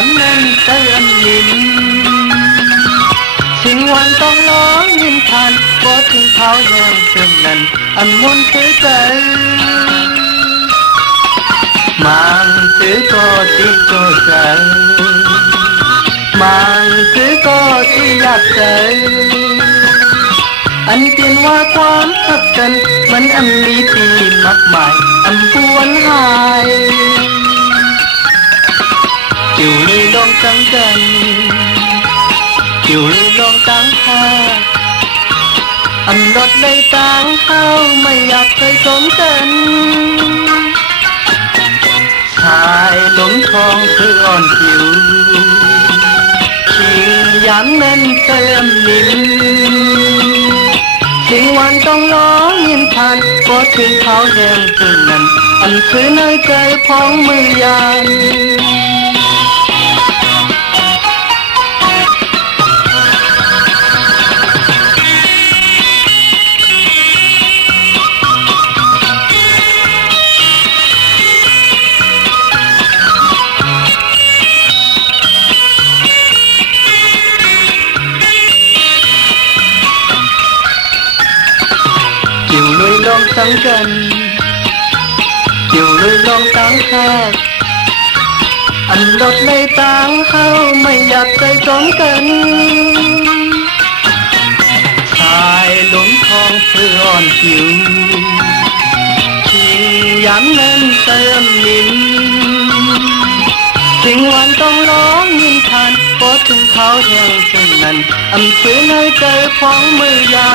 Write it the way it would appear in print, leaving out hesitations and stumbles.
dám nên tới âm niệm sinh hoànต้องร้องนินทานก็ถึงเท้าแดงเสื่อมนั้นอันมุนซื้อใจmang thứ cóที่โจใจmang thứ cóที่อยากใจอันเปลี่ยนว่าความรักกันมันอันมีปีมากมายอันปวนหายจิ๋วเลยลองตั้งกันจิ๋วเลยลองตั้งค่าอันรถเลยตั้งเข้าไม่อยากเคยสมกันชายหลงทองคืออ่อนผิวชิงย้ำเน้นเติมลิ้นชิงวันต้องร้องยินทานก็ถึงเท้าแดงตื่นนั้นอันซื้อในใจพองมือยานลองตั้งกันอยู่เลยลองตั้งแค่อันรถเลยตั้งเข้าไม่อยากใจตรงกันชายหลงทองเพื่ออ่อนผิวชิงย้ำเน้นเติมลิ้นสิ่งวันต้องร้องยินทานก็ถึงเขาแทงเช่นนั้นอันฝืนในใจพองมือยา